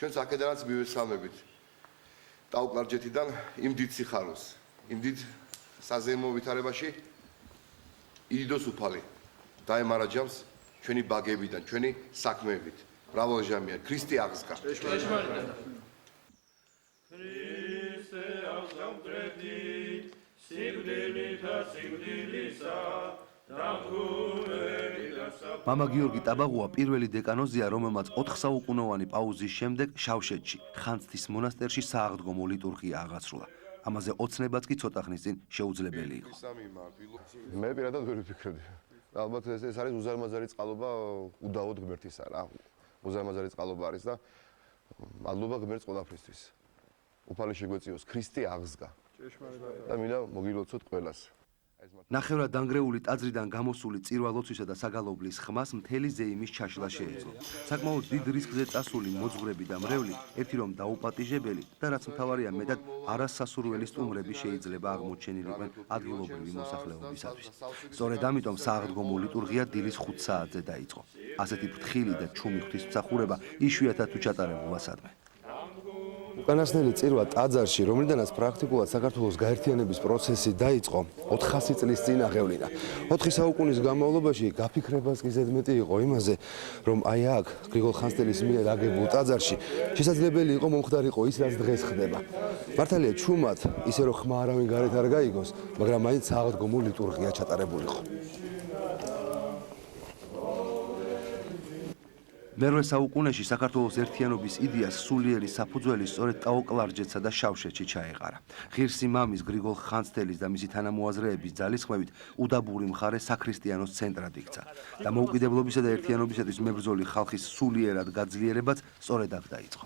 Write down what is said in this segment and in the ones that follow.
ჩვენს აქედანაც მივესალმებით ტაო-კლარჯეთიდან იმ დიდ სიხარულს, იმ დიდ საზეიმო ვითარებაში იდოს უფალი დაემარა ჯამს ჩვენი ბაგებიდან, ჩვენი საქმეებით. ბრავო ჟამია, ქრისტე აღსგა. ქრისტე აღსგა მტრედი, სიკვდილითა სიკვდილისა, დამხურველი და მამა გიორგი ტაბაღუა პირველი დეკანოზია, რომელმაც 4 საუკუნოვანი პაუზის შემდეგ შავშეთში, ხანძთის მონასტერში სააღდგომო ლიტურგია აღასრულა. ამაზე ოცნებაც კი ცოტა ხნის წინ შეუძლებელი იყო. მე პირადად ვერ ვფიქრობდი. ალბათ ეს არის უზარმაზარი წყალობა უდაოდ ღმერთისა რა. უზარმაზარი წყალობა არის და მადლობა ღმერთს ყველაფრისთვის. უფალი შეგვეციოს, ქრისტე აღსგა. და მინდა მოგილოცოთ ყველას. ნახევრად დანგრეული ტაძრიდან გამოსული წირვა-ლოცვისა და საგალობლის ხმას მთელი ზეიმის ჩაშლა შეეძლო. საკმაოდ დიდ რისკზე წასული მოძღვრები და მრევლი, ერთი რომ დაუპატიჟებელი და რაც მთავარია მეტად არასასურველი სტუმრები შეიძლება აღმოჩენილიყვნენ ადგილობრივი მოსახლეობისათვის. სწორედ ამიტომ სააღდგომო ლიტურგია დილის 5 საათზე დაიწყო. ასეთი ფრთხილი და ჩუმი ღვთისმსახურება იშვიათად თუ ჩატარებულა სადმე. უკანასკნელი წირვა ტაძარში, რომლიდანაც პრაქტიკულად საქართველოს გაერთიანების პროცესი დაიწყო 400 წლის წინ აღევლინა. 4 საუკუნის განმავლობაში გაფიქრებას კი ზედმეტი იყო იმაზე, რომ აი აქ გრიგოლ ხანძთელის მიერ აგებულ ტაძარში შესაძლებელი იყო მომხდარიყო ის, რაც დღეს ხდება. მართალია ჩუმად, ისე რომ ხმა არავინ გარეთ არ გაიგოს, მაგრამ მაინც სააღდგომო ლიტურგია ჩატარებულიყო. მერვე საუკუნეში საქართველოს ერთიანობის იდეას სულიერი საფუძველი სწორედ ტაო-კლარჯეთსა და შავშეთში ჩაეყარა. ღირსი მამის გრიგოლ ხანძთელის და მისი თანამოაზრეების ძალისხმევით უდაბური მხარე საქრისტიანოს ცენტრად იქცა და მოუკიდებლობისა და ერთიანობისათვის მებრძოლი ხალხის სულიერად გაძლიერებაც სწორედ აქ დაიწყო.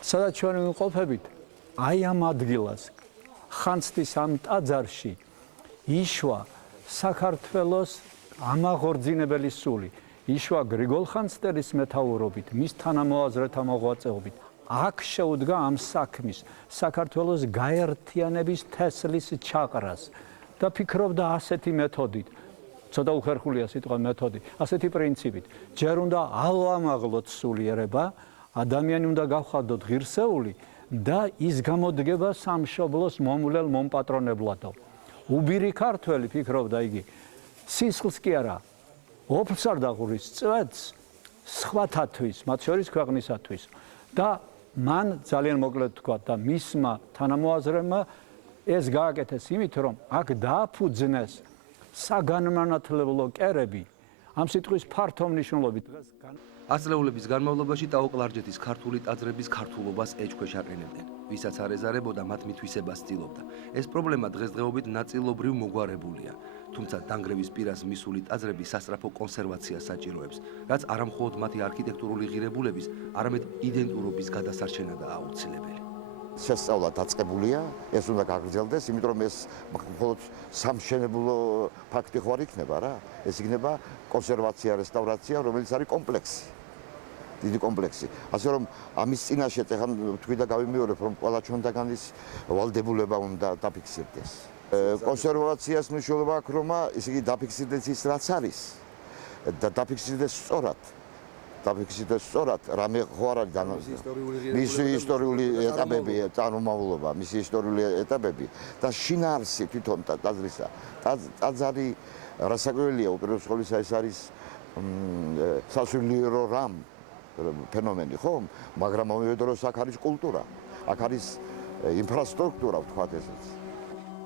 სადაც ჩვენ ვიმყოფებით, აი ამ ადგილას, ხანძთის ამ ტაძარში იშვა საქართველოს ამაღორძინებელი სული. იშვა გრიგოლ ხანძთელის მეთაურობით, მის თანამოაზრეთა მოღვაწეობით. აქ შეუდგა ამ საქმის საქართველოს გაერთიანების თესლის ჩაყრას და ფიქრობდა ასეთი მეთოდით, ცოტა უხერხულია სიტყვა მეთოდი, ასეთი პრინციპით. ჯერ უნდა ალამაღლოთ სულიერება, ადამიანი უნდა გავხადოთ ღირსეული და ის გამოდგება სამშობლოს მომვლელ მომპატრონებლადო. უბირი ქართველი ფიქრობდა იგი, სისხლს კი არა, ოფლს არ დაღურის წვეთს სხვათათვის, მათ შორის ქვეყნისათვის და მან ძალიან მოკლედ თქვა და მისმა თანამოაზრემა ეს გააკეთეს იმით, რომ აქ დააფუძნეს საგანმანათლებლო კერები ამ სიტყვის ფართო მნიშვნელობით. ასწლეულების განმავლობაში ტაო-კლარჯეთის ქართული ტაძრების ქართულობას ეჭქვეშ აყენებდნენ, ვისაც არ ეზარებოდა მათ მითვისებას ცდილობდა. ეს პრობლემა დღესდღეობით ნაწილობრივ მოგვარებულია. თუმცა დანგრევის პირას მისული ტაძრები სასწრაფო კონსერვაციას საჭიროებს, რაც არა მხოლოდ მათი არქიტექტურული ღირებულების, არამედ იდენტურობის გადასარჩენა და აუცილებელი. შესწავლა დაწყებულია, ეს უნდა გაგრძელდეს, იმიტომ რომ ეს მხოლოდ სამშენებლო ფაქტი ხო არ იქნება რა, ეს იქნება კონსერვაცია, რესტავრაცია, რომელიც არის კომპლექსი. დიდი კომპლექსი. ასე რომ ამის წინაშეც ახლა თქვი და გავიმეორებ, რომ ყველა ჩვენთაგან ის ვალდებულება უნდა დაფიქსირდეს. კონსერვაციას მნიშვნელობა აქვს, რომ ისე იგი დაფიქსირდეს ის, რაც არის და დაფიქსირდეს სწორად. დაფიქსირდეს სწორად, რამე ხო არ არის მისი ისტორიული ეტაპები, წარმომავლობა, მისი ისტორიული ეტაპები და შინაარსი თვითონ ტაძრისა. ტაძარი რასაკვირველია, უპირველეს ყოვლისა ეს არის სასულიერო რამ ფენომენი, ხო? მაგრამ მომედორო აქ არის კულტურა, აქ არის ინფრასტრუქტურა, ვთქვათ ესეც.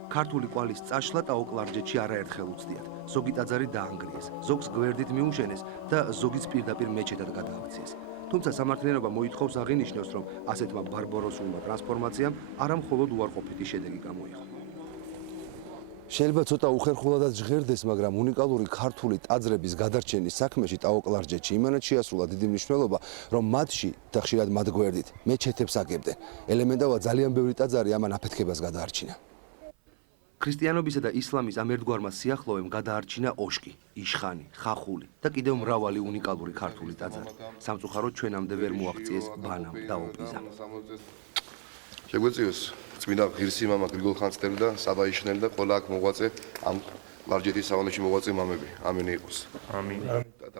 ქართული კვალის წაშლა ტაო-კლარჯეთში არაერთხელ უცდიათ. ზოგი ტაძარი დაანგრიეს, ზოგს გვერდით მიუშენეს და ზოგიც პირდაპირ მეჩეთად გადააქციეს. თუმცა სამართლიანობა მოითხოვს აღინიშნოს, რომ ასეთმა ბარბაროსულმა ტრანსფორმაციამ არა მხოლოდ უარყოფითი შედეგი გამოიღო. შეიძლება ცოტა უხერხულადაც ჟღერდეს, მაგრამ უნიკალური ქართული ტაძრების გადარჩენის საქმეში ტაო-კლარჯეთში იმანად შეასრულა დიდი მნიშვნელობა, რომ მათში და ხშირად მათ გვერდით მეჩეთებს აგებდნენ. ელემენტარულად ძალიან ბევრი ტაძარი ამან აფეთქებას გადაარჩინა. ქრისტიანობისა და ისლამის ამ ერთგვარმა სიახლოვემ გადაარჩინა ოშკი, იშხანი, ხახული და კიდევ მრავალი უნიკალური ქართული ტაძარი. სამწუხაროდ ჩვენამდე ვერ მოაღწიეს ბანამ და ოპიზამ. შეგვეციოს წმინდა ღირსი მამა გრიგოლ ხანძთელი და საბაიშნელი და ყველა აქ მოღვაწე ამ კლარჯეთის სავალეში მოღვაწე მამები. ამენი იყოს. ამინ.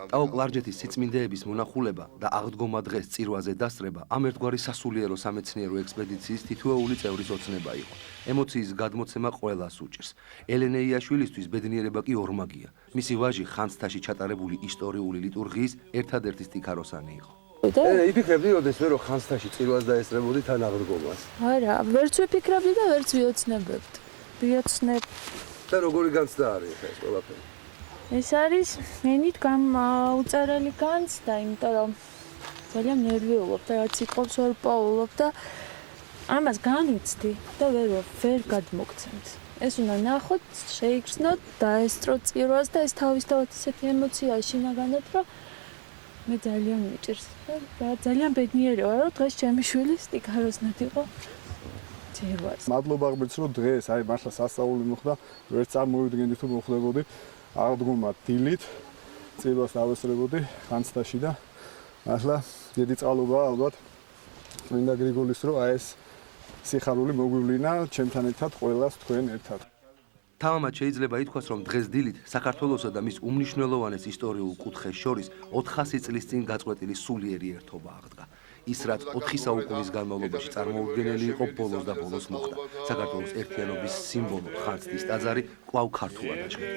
ტაო კლარჯეთის სიწმინდეების მონახულება და აღდგომა დღეს წირვაზე დასწრება ამ ერთგვარი სასულიერო სამეცნიერო ექსპედიციის თითოეული წევრის ოცნება იყო. ემოციის გადმოცემა ყველას უჭირს. ელენე იაშვილისთვის ბედნიერება კი ორმაგია. მისი ვაჟი ხანძთაში ჩატარებული ისტორიული ლიტურგიის ერთადერთი სტიქაროსანი იყო. იფიქრებდი როდესმე რომ ხანძთაში წირვას დაესწრებოდი თან აღდგომას. არა, ვერც ვიფიქრებდი და ვერც ვიოცნებებდი. ვიოცნებ და როგორი განცდა არის ეს ყველაფერი? ეს არის მენით უწერელი განცდა, იმიტომ რომ ძალიან ნერვიულობ და რაც იყოფს ვერ პაულობ და ამას განვიცდი და ვერ გადმოგცემთ. ეს უნდა ნახოთ, შეიგრძნოთ, დაესწროთ წირვას და ეს თავისთავად ისეთი ემოციაა შინაგანად, რომ მე ძალიან მიჭირს და ძალიან ბედნიერი ვარ, რომ დღეს ჩემი შვილი სტიქაროსნად იყო წირვას. მადლობა ღმერთს, რომ დღეს აი მართლა სასწაული მოხდა, ვერ წარმოვიდგენდი თუ მოხდებოდი აღდგომა დილით, წირვას დავესწრებოდი ხანძთაში და მართლა დიდი წყალობაა ალბათ წმინდა გრიგოლის, რომ აი ეს სიხარული მოგვივლინა ჩემთან ერთად ყველას თქვენ ერთად. თავამად შეიძლება ითქვას, რომ დღეს დილით საქართველოსა და მის უმნიშვნელოვანეს ისტორიულ კუთხეს შორის 400 წლის წინ გაწყვეტილი სულიერი ერთობა აღდგა. ის რაც 4 საუკუნის განმავლობაში წარმოუდგენელი იყო, ბოლოს და ბოლოს მოხდა. საქართველოს ერთიანობის სიმბოლო ხანძთის ტაძარი კვლავ ქართულად აჩნდა.